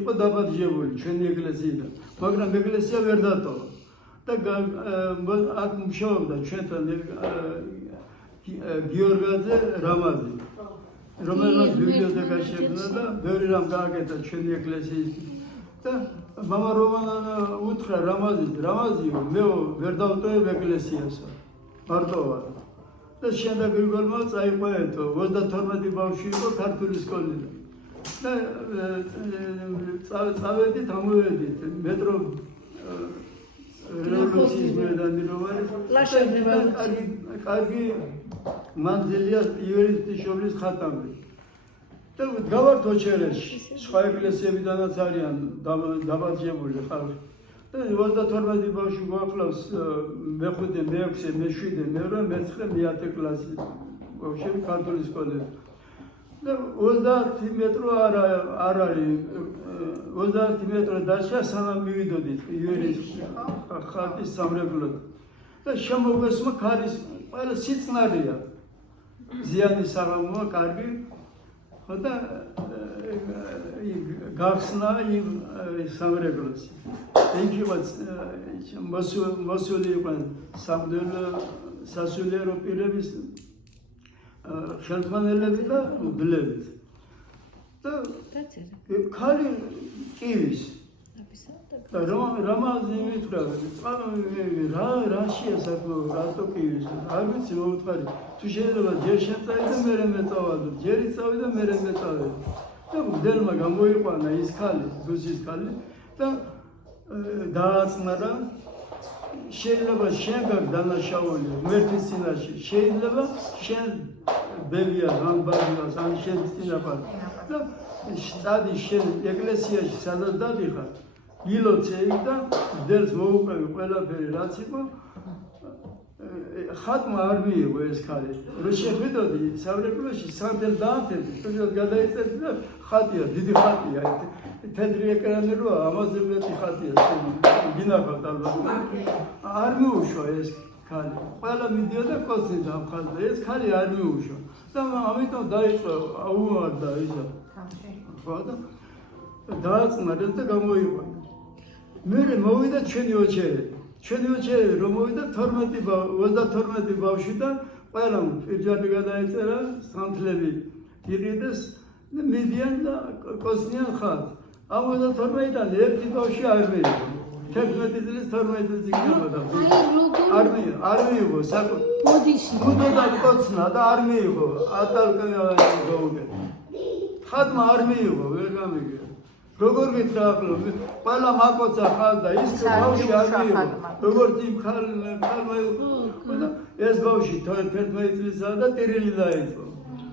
იყო დაბადებული ჩვენი ეკლესიიდან, მაგრამ ეკლესია ვერ დატოვა. და აქ მუშაობდა ჩვენთან გიორგაძე რამაზი, რომელმაც ბიბლიოთეკა შექმნა და ბევრი რამ გააკეთა ჩვენი ეკლესიის. და მამა რომანა უთხრა რამაზიო, მე ვერ დავტოვებ ეკლესიასო, მარტო ვარ. და შემდეგ გრიგოლმა წაიყვანეთო, 32 ბავშვი იყო ქართული სკოლიდან. და წავედით, ამოვედით მეტრო რევოლუციის მედანი რომ არის. კარგი მანძილია იურისტიშვილის ხატამი. და გავართ ოჩერეში, სხვა ეკლესიებიდანაც არიან დაბაჯებული ხალხი. და 32 ბავშვი გვაყავს მე-5, მე-6, მე-7, მე-8, მე-9, მე-10 კლასი ბავშვები ქართული სკოლიდან. და 30 მეტრო არ არის, 30 მეტრო დაშა სანამ მივიდოდით იურისტის ხატის სამრეკლოდ. და შემოგვესმა ქარის ყველა სიწყნარია. ზიანი საღამოა კარგი. და გახსნა იმ სამრეკლოზე. იქ იყო მოსული იყო სასულიერო პირების ხელმძღვანელები და მგლებით. და ქალი კივის. და რამაზი მითხრა, რაშია საკმაოდ, რატო კივის? არ ვიცი, მოვუთხარი. თუ შეიძლება ჯერ შეწავი და მერე მეწავადო, ჯერ იწავი და მერე მეწავე. და მგდელმა გამოიყვანა ის ქალი, რუსის ქალი და დააწნარა. შეიძლება შენ გაგ დანაშაული ღმერთის წინაშე, შეიძლება შენ ბებია გამბარდას ან შენ წინაპარ. და სტადი შენ ეკლესიაში სადაც დადიხარ, ილოცე იქ და მგდელს მოუყევი ყველაფერი რაც იყო. ხატმა არ მიიღო ეს ქალი. რო შეხვიდოდი სამრეკლოში სამდელ დაანთებდი, თუნდაც გადაიწერდი და ხატია, დიდი ხატია. თეთრი ეკრანი როა, ამაზე მეტი ხატია. გინახავთ ალბათ. არ მიუშვა ეს ქალი. ყველა მიდიოდა კოცნიდა ამ ხაზზე. ეს ქალი არ მიუშვა. და ამიტომ დაიწყო აუვარდა ისა. ხო და დააწნარეს და გამოიყვანა. მე მოვიდა ჩვენი ოჩერე. ჩვენი ოჩერე რომ მოვიდა 32 ბავშვიდან ყველამ პირჯარი გადაეწერა, სანთლები იყიდეს და მიდიან და კოცნიან ხატს. ამ 32-დან ერთი ბავშვი არ მიიღო. 11 წლის 12 წლის იქნებოდა. არ მიიღო, მუდოდა კოცნა და არ მიიღო. ატალკანა გაუგე. ხატმა არ მიიღო, ვერ გამიგე. როგორ გითხრა ახლა, ყველა მაკოცა ხალ და ის ბავშვი არ მიიღო. როგორც იმ ხალმა იყო, ეს ბავშვი 11 წლისაა და ტირილი დაიწყო.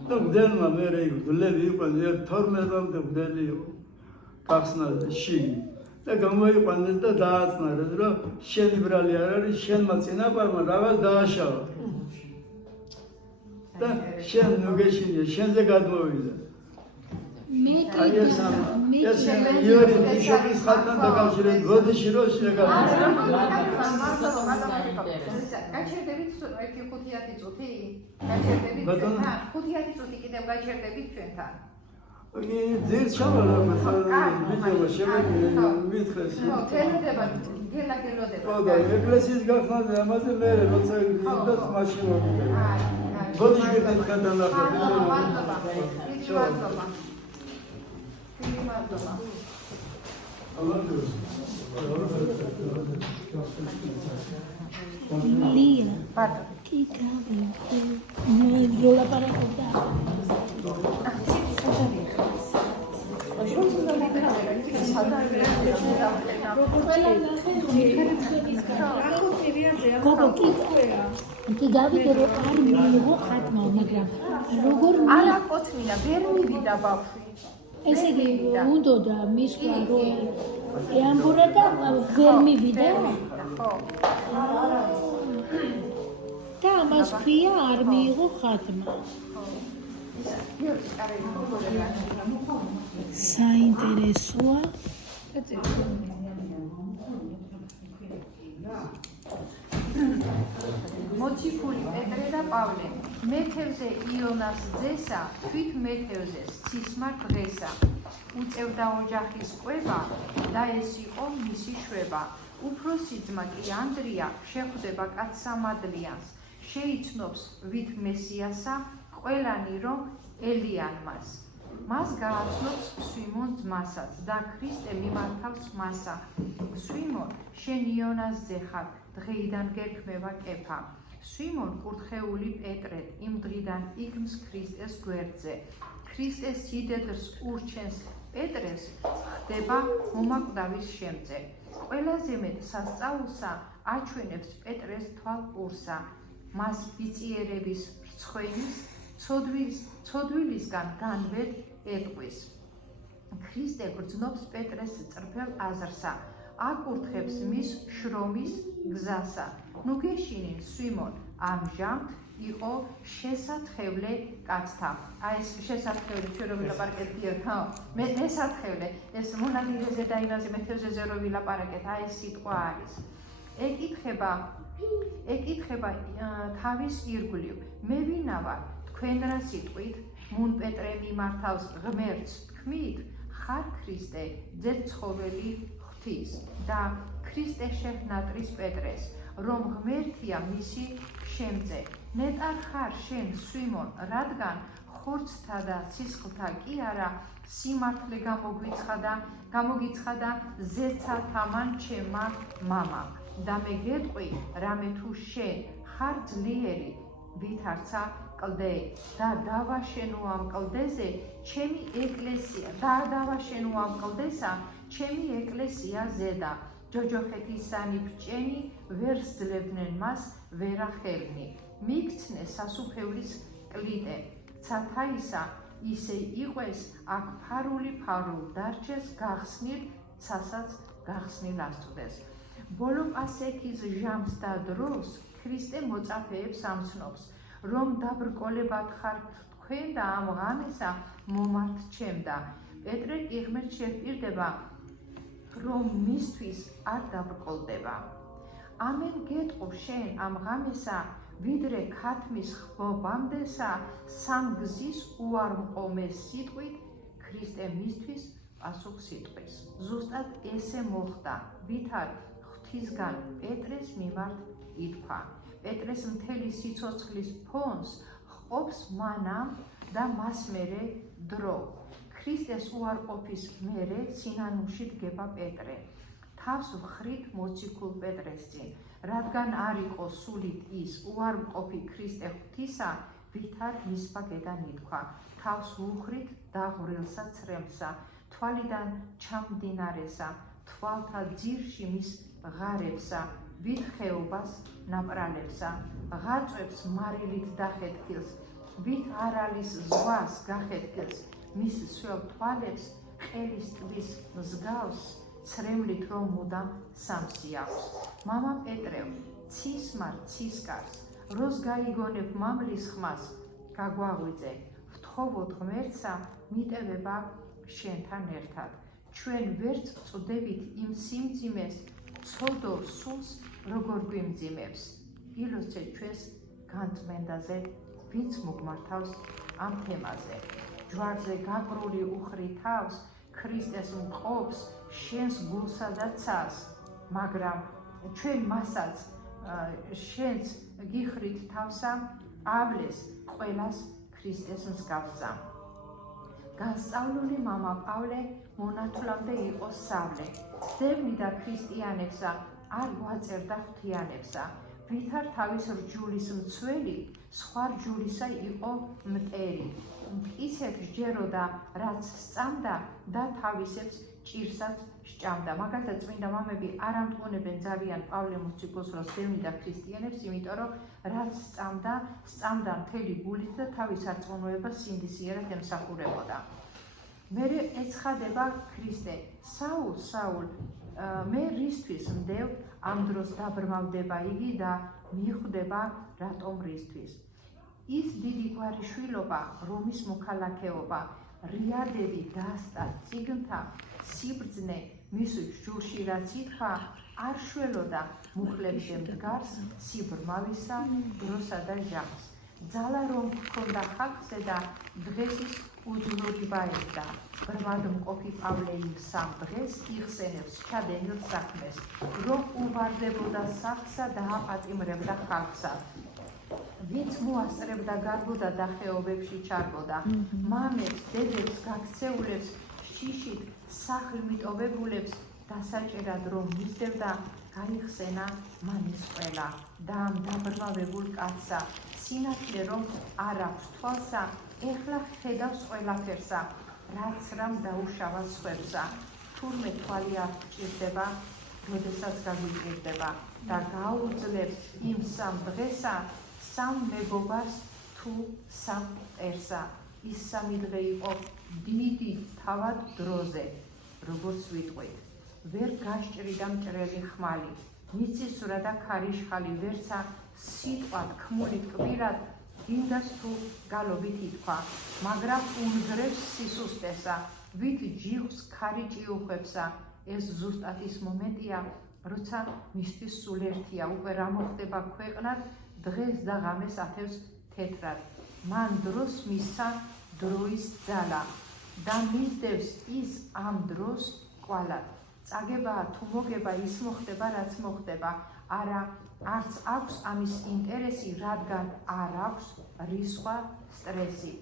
და მგდელმა მერე გლები იყვნენ, 12-მდე მგდელი იყო. გახსნა შიგი. და გამოიყვანეს და დააწნარეს, რომ შენი ბრალი არ არის, შენმა წინაპარმა რაღაც დააშავა. და შენ ნუგეშინია, შენზე გადმოვიდა. ეს იურისტის შობის ხატთან დაკავშირებით გოდიში რო შეგაძლო. გაჩერდებით ერთი 5-10 წუთი? გაჩერდებით ჩვენთან? 5-10 წუთი კიდევ გაჩერდებით ჩვენთან? ძირს ჩავალა ვიდეო შემეგე მითხრეს. ხო, გელოდება, გელოდება. ხო და ეკლესიის გახსნაზე ამაზე მე როცა ვიდოდა მაშინ მოვიდა. გოდიში გეთქა დანახა. მადლობა. მადლობა. Lia. Pardon. Que cabe. No dio la para contar. Hoje vamos dar uma გოგო კი კი გავიდე რომ არ მიიღო ხატმა, მაგრამ როგორ არ აკოთმინა, ვერ მივიდა ბავშვი. ესე იგი უნდა მისვლა რომ ეამბურა და ვერ მივიდა? ხო. და ამას ქვია არ მიიღო ხატმა. საინტერესოა. მოციქული პეტრე და პავლე მეთევზე იონას ძესა თვით მეთევზეს ცისმარ დღესა უწევდა ოჯახის ყვება და ეს იყო მისი შვება უფროსი ძმა კი ანდრია შეხვდება კაცსამადლიანს შეიცნობს ვით მესიასა ყველანი რომ ელიანმას მას გააცნობს სვიმონ ძმასაც და ქრისტე მიმართავს მასა სვიმონ შენ იონას ძე ხარ დღეიდან გერქმევა კეფა სვიმონ კურთხეული პეტრეთ იმ დღიდან იგმს ქრისტეს გვერდზე ქრისტეს სიდედრს ურჩენს პეტრეს ხდება მომაკვდავის შემწე ყველაზე მეტ სასწაულსა აჩვენებს პეტრეს თვალყურსა მას ბიწიერების რცხვენის ცოდვილისგან განვედ ეტყვის ქრისტე გრძნობს პეტრეს წრფელ აზრსა აკურთხებს მის შრომის გზასა ნუ გეშინინ სვიმონ ამჟამად იყო შესათხევლე კაცთა აი ეს შესათხევლე ჩვენ რომ ვილაპარაკეთ ხო მესათხევლე ეს მონადირეზე და იმაზე მეთევზეზე რომ ვილაპარაკეთ აი ეს სიტყვა არის ეკითხება თავის ირგვლივ მე ვინა ვარ თქვენ რა სიტყვით მუნ პეტრე მიმართავს ღმერთს თქმით ხარ ქრისტე ძე ცხოველი და ქრისტე შეჰნატრის პეტრეს რომ ღმერთია მისი შემწე ნეტარ ხარ შენ სვიმონ რადგან ხორცთა და სისხლთა კი არა სიმართლე გამოგიცხადა ზეცა თამან ჩემმა მამა და მე გეტყვი რამე თუ შენ ხარ ძლიერი ვითარცა კლდე და დავაშენო ამ კლდეზე ჩემი ეკლესია და დავაშენო ამ კლდესა ჩემი ეკლესია ზედა ჯოჯოხეთისანი ბჭენი ვერ სძლებდნენ მას ვერახერნი მიქცნე სასუფევლის კლიდე ცათაისა ისე იყვეს აქ ფარული დარჩეს გახსნილ ცასაც გახსნილ ასწვდეს ბოლო პასექის ჟამს და დროს ქრისტე მოწაფეებს ამცნობს რომ დაბრკოლებად ხართ თქვენ და ამ ღამესა მომართ ჩემდა პეტრე კი ღმერთს შეჰპირდება რომ მისთვის არ დაბრკოლდება ამენ გეტყობ შენ ამ ღამესა ვიდრე ქათმის ხბობამდესა სამ გზის უარმყომეს სიტყვით ქრისტე მისთვის პასუხს იტყვის ზუსტად ესე მოხდა ვითარ ღვთისგან პეტრეს მიმართ ითქვა პეტრეს მთელი სიცოცხლის ფონს ჰყოფს მანამ და მას მერე დრო ქრისტეს უარყოფის მერე სინანულში დგება პეტრე თავს ვხრით მოციქულ პეტრეს წინ რადგან არ იყო სულით ის უარმყოფი ქრისტე ღვთისა ვითარ მისფაგედან ითქვა თავს ვუხრით დაღვრილსა ცრემსა თვალიდან ჩამდინარესა თვალთა ძირში მის ღარებსა ვით ხეობას ნაპრალებსა ღაწვებს მარილით დახეთქილს ვით არალის ზღვას გახეთქილს მის სველ თვალებს ყელის ტბის მსგავს ცრემლით რომ მუდამ სამსიავს მამა პეტრევ ცისმარ ცისკარს როს გაიგონებ მამლის ხმას გაგვაღვიძე ვთხოვოთ ღმერთსა მიტევება შენთან ერთად ჩვენ ვერც წვდებით იმ სიმძიმეს ცოდო სულს როგორ გვიმძიმებს ილოცე ჩვენს განწმენდაზე ვინც მოგმართავს ამ თემაზე ჯვარზე გაგრული უხრი თავს ქრისტეს მყოფს შენს გულსა და ცას მაგრამ ჩვენ მასაც შენს გიხრით თავსა ავლეს ყველას ქრისტეს მსგავსა გასწავლული მამა პავლე მონათლამდე იყო სავლე ძებნი და ქრისტიანებსა არ გვაწერდა ღვთიანებსა ვითარ თავის რჯულის მცველი, სხვა რჯულისა იყო მტერი. ისეთ სჯეროდა, რაც სწამდა და თავისებს ჭირსაც სჭამდა. მაგალითად, წმინდა მამები არ ამტყუნებენ ძალიან პავლე მოციქულს დევნიდა და ქრისტიანებს, იმიტომ რომ რაც სწამდა მთელი გულით და თავის არწმუნოებას სინდისიერად ემსახურებოდა. მერე ეცხადება ქრისტე, საულ, მე რისთვის მდევ, ამ დროს დაბრმავდება იგი და მიხვდება რატომ რისთვის. ის დიდი გვარიშვილობა, რომის მოქალაქეობა, რიადები დასტა წიგნთა სიბრძნე მის ჯურში რაც ითქვა, არ შველოდა მუხლებზე მდგარს სიბრმავისა დროსა და ჟამს. ძალა რომ ჰქონდა ხალხზე და დღეს ის უძლურება ეძდა. ბრმად მყოფი პავლე იმ სამ დღეს იხსენებს ჩადენილ საქმეს, რომ უვარდებოდა სახლსა და აპატიმრებდა ხალხსა. ვინც მოასწრებდა გარბოდა და ხეობებში ჩარბოდა. მამებს, დედებს, გაქცეულებს, შიშით სახლმიტოვებულებს დასაჭერად რომ მისდევდა, გაიხსენა მან ის ყველა და ამ დაბრმავებულ კაცსა. სინათლე რომ არ აქვს თვალსა, ეხლა ხედავს ყველაფერსა, რაც რამ დაუშავა სხვებსა. თურმე თვალი არ გჭირდება, როდესაც გაგვიჭირდება და გაუძლებს იმ სამ დღესა, სამ მეგობარს თუ სამ მტერსა. ის სამი დღე იყო დიდი თავად დროზე, როგორც ვიტყვით. ვერ გასჭრიდა მჭრელი ხმალი, მიწისძვრა და ქარიშხალი ვერცა სიტყვა თქმული ტკბილად გინდას თუ გალობით ითქვა, მაგრამ უნგრევს სისუსტესა, ვით ჯიხვს ქარი ჭიუხვებსა. ეს ზუსტად ის მომენტია, როცა მისთვის სულ ერთია, უკვე რა მოხდება ქვეყნად, დღეს და ღამეს ათევს თეთრად. მან დროს მისცა დროის ძალა და მისდევს ის ამ დროს კვალად. წაგებაა თუ მოგება ის მოხდება, რაც მოხდება, არც აქვს ამის ინტერესი, რადგან არ აქვს რისხვა სტრესი.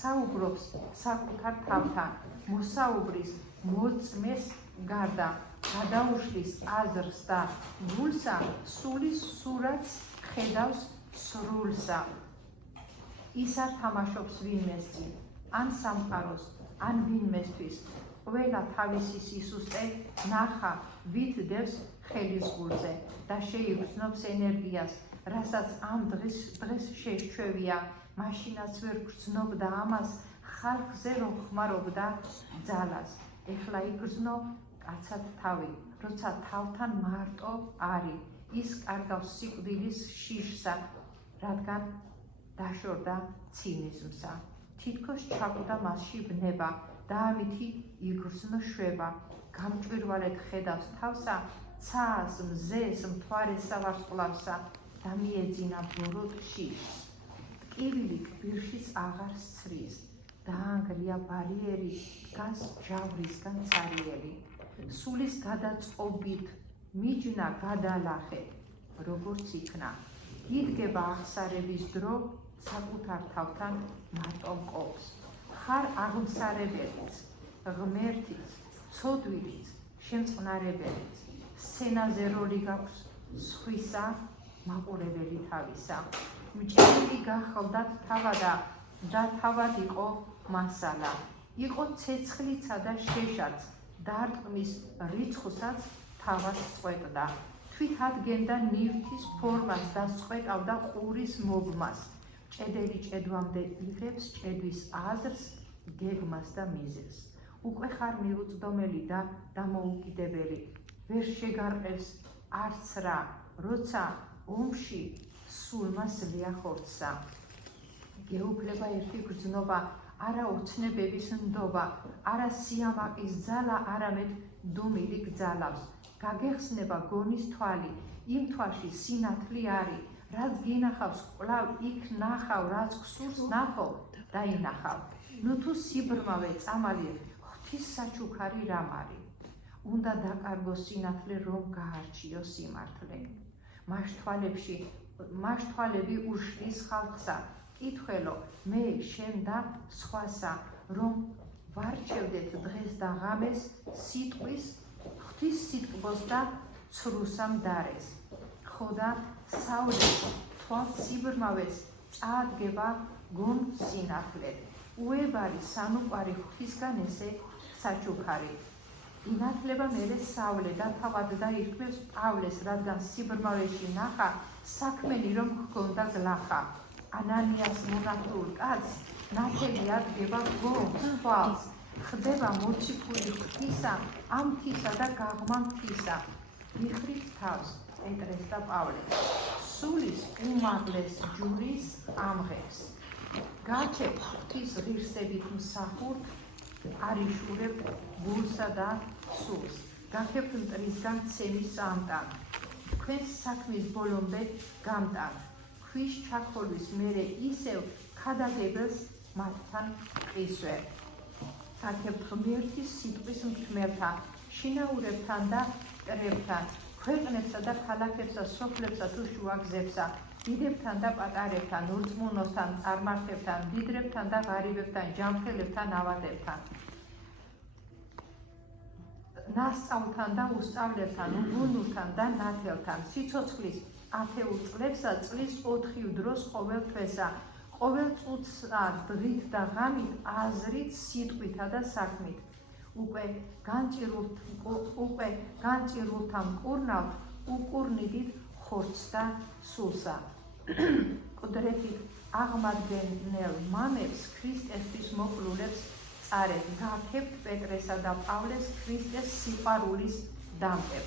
საუბრობს საკუთარ თავთან, მოსაუბრის მოწმეს გარდა, გადაუშლის აზრს და გულსა, სულის სურათს ხედავს სრულსა. ის არ თამაშობს ვინმესწინ, ან სამყაროს, ან ვინმესთვის. ყველა თავისი სისუსტე ნახა, ვით დევს ხელის გულზე და შეიგრძნობს ენერგიას, რასაც ამ დღეს შეშჩევია. მაშინაც ვერ გრძნობდა ამას, ხალხზე რომ ხმარობდა ძალას. ეხლა იგრძნო კაცად თავი, როცა თავთან მარტო არის. ის კარგავს სიკვდილის შიშსა, რადგან დაშორდა ცინიზმსა. თითქოს ჩაკვდა მასში ბნება და ამითი იგრძნო შვება. გამჭვირვალედ ხედავს თავსა, ცას, მზეს, მთვარესა ვარსკვლავსა და მიეძინა ბოროტ შიშს. ტკივილი კბილშიც აღარ სცრის, დაანგრია ბარიერი, დგას ჟავრისგან цаრიელი. სულის გადაწყობით მიჯნა გადალახე, როგორც იქნა. გიდგება აღსარების დრო, საკუთარ თავთან მარტო მყოფს. ხარ აღმსარებელიც, ღმერთიც, ცოდვილიც, შემწყნარებელიც. სცენაზე როლი გაქვს სხვისა, მაყურებელი თავისა. მჭრელი გახლდათ თავადა და თავად იყო მასალა. იყო ცეცხლიცა და შეშაც, დარტყმის რიცხვსაც თავად წყვეტდა. თვით ადგენდა ნივთის ფორმას და წყვეტავდა ყურის მოგმას. ჭედელი ჭედვამდე იღებს ჭედვის აზრს, გეგმას და მიზეზს. უკვე ხარ მიუწდომელი და დამოუკიდებელი. ვერ შეგარყევს არც რა, როცა ომში სულმა სლია ხორცსა. გეუფლება ერთი გრძნობა, არა ოცნებების ნდობა, არა სიამაყის ძალა, არამედ დუმილი გძალავს. გაგეხსნება გონის თვალი, იმ თვალში სინათლე არის, რაც გინახავს კვლავ იქ ნახავ, რაც გსურს ნახო და ინახავ. ნუ თუ სიბრმავე წამალი, ღვთის საჩუქარი რამ არის. უნდა დაკარგო სინათლე, რომ გაარჩიო სიმართლე. მაშთვალები უშლის ხალხსა, კითხველო მე შენ და სხვასა, რომ ვარჩევდეთ დღეს და ღამეს სიტყვის, ღვთის სიტყვოს და ცრუსამ დარეს. ხო და საულე თვალს სიბრმავეს წაადგება გონ სინახლე უებარი სანუკვარი ღვთისგან ესე საჩუქარი ინათლება მერე საულე და თავად დაირქმევს პავლეს რადგან სიბრმავეში ნახა საქმენი რომ ჰქონდა გლახა ანანიას მონათლულ კაცს ნათელი ადგება გონ თვალს ხდება მოციქული ღვთისა ამ მთისა და გაღმა მთისა მიხრით თავს პეტრეს და პავლეს სულის უმაღლეს ჯურის ამღებს გაჩებ ღვთის ღირსებით მსახურთ არიშურებ გულსა და სულს გაქებ მტრისგან ცემის ამტან თქვენს საქმის ბოლომდე გამტან ქვის ჩაქოლვის მერე ისევ ქადაგებელს მათთან ყისვე გაქებ ღმერთის სიტყვის მთმელთან შინაურებთან და მტრებთან ქვეყნებსა და ქალაქებსა სოფლებსა თუ შუაგზებსა დიდებთან და პატარებთან ურწმუნოსთან წარმართებთან დიდრებთან და ღარიბებთან ჯანმრთელებთან ავადებთან ნასწავლთან და უსწავლებთან უგუნურთან და ნათელთან სიცოცხლის ათეულ წლებსა წლის 4 დროს ყოველ თვესა ყოველ წუთსა დღით და ღამით აზრით სიტყვითა და საქმით უკვე განჭირულთა მკურნალთ უკურნიდით ხორცს და სულსა ყდრებით აღმადგენელ მამებს ქრისტესთვის მოკლულებს წარეთ გაქებთ პეტრესა და პავლეს ქრისტეს სიყვარულის დამტებ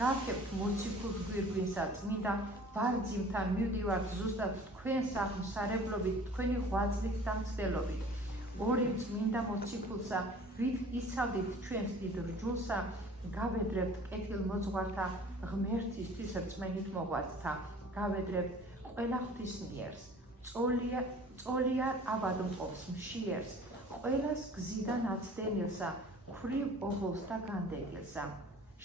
გაქებთ მოციქულ გვირგვინსა წმინდა ბარძიმთან მივდივართ ზუსტად თქვენ აღმსარებლობით თქვენი ღვაწლით და მცდელობით ორი წმინდა მოციქულსა ვით იცავდით ჩვენს დიდ რჯულსა გავედრებთ კეთილმოძღვართა ღმერთისთვის რწმენით მოღვაწთა გავედრებთ ყველა ღვთისმიერს წოლია აბად მყოფს მშიერს ყველას გზიდან აცდენილსა ქვრივ ოღონს და განდეგილსა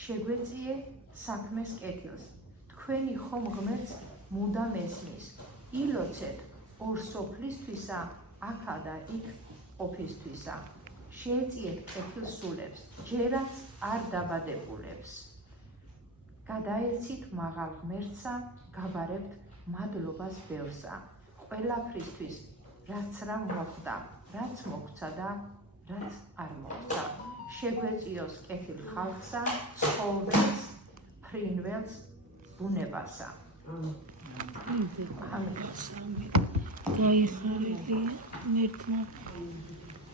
შეგვეწიე საქმეს კეთილს თქვენი ხომ ღმერთს მუდამ ესმის ილოცეთ ორ სოფლისთვისა აქა და იქ ყოფისთვისა შეეწიეთ კეთილ სულებს ჯერაც არ დაბადებულებს გადაეცით მაღალ ღმერთსა გაბარებთ მადლობას ბევრსა ყველაფრისთვის რაც რა მოხდა რაც მოხდა და რაც არ მოხდა შეგვეწიოს კეთილ ხალხსა ცხოვრებს ფრინველს ბუნებასა გაიხარებია მერთმა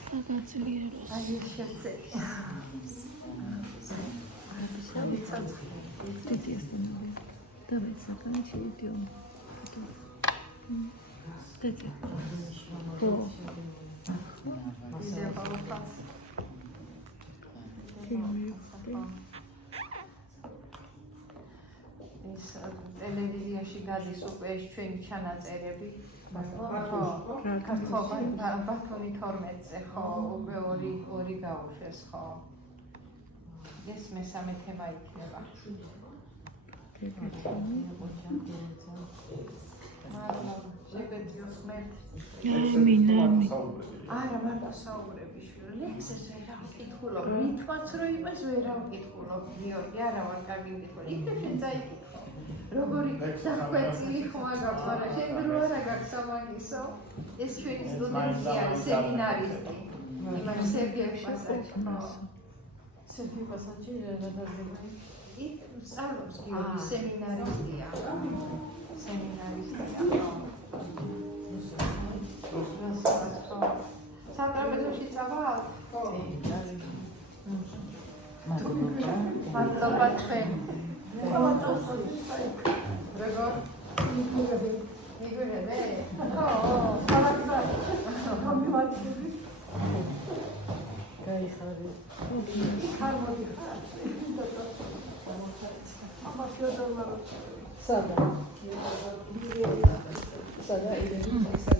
გაგაწიეროს აი შეცე დიდი ესწრებია და მეცაკან შეიძლება დეცე ხო ისე ბალოთა ეს ტელევიზიაში გადის უკვე ეს ჩვენი ჩანაწერები ხო ბათუმი 12-ზე ხო უკვე ორი გაუშვეს ხო ეს მესამე თემა იქნება შეგვეციოს ღმერთ არა მარტო საუბრები შვილი ლექსებს ვერ ავკითხულობ მითვაც რო იყოს ვერ ავკითხულობ გიორგი არა ვარ კარგი მკითხული იქნებ შენ წაიკითხო როგორი დახვეწილი ხმა გაქვს მაგრამ შენ დრო არა გაქვს სამაგისო ეს ჩვენი სტუდენტი არის სემინარისტი იმან სერგეი პასაჩი რა დაგდება იქ სწავლობს გიორგი სემინარისტია სატრაპეზოში წავალ? ხო. მადლობა თქვენ. როგორ? მიგურებე? ხო, სალაცა. კომპიუტერი. გაიხარე. ხარბოდი ხარ. სადა. სადა იდეა.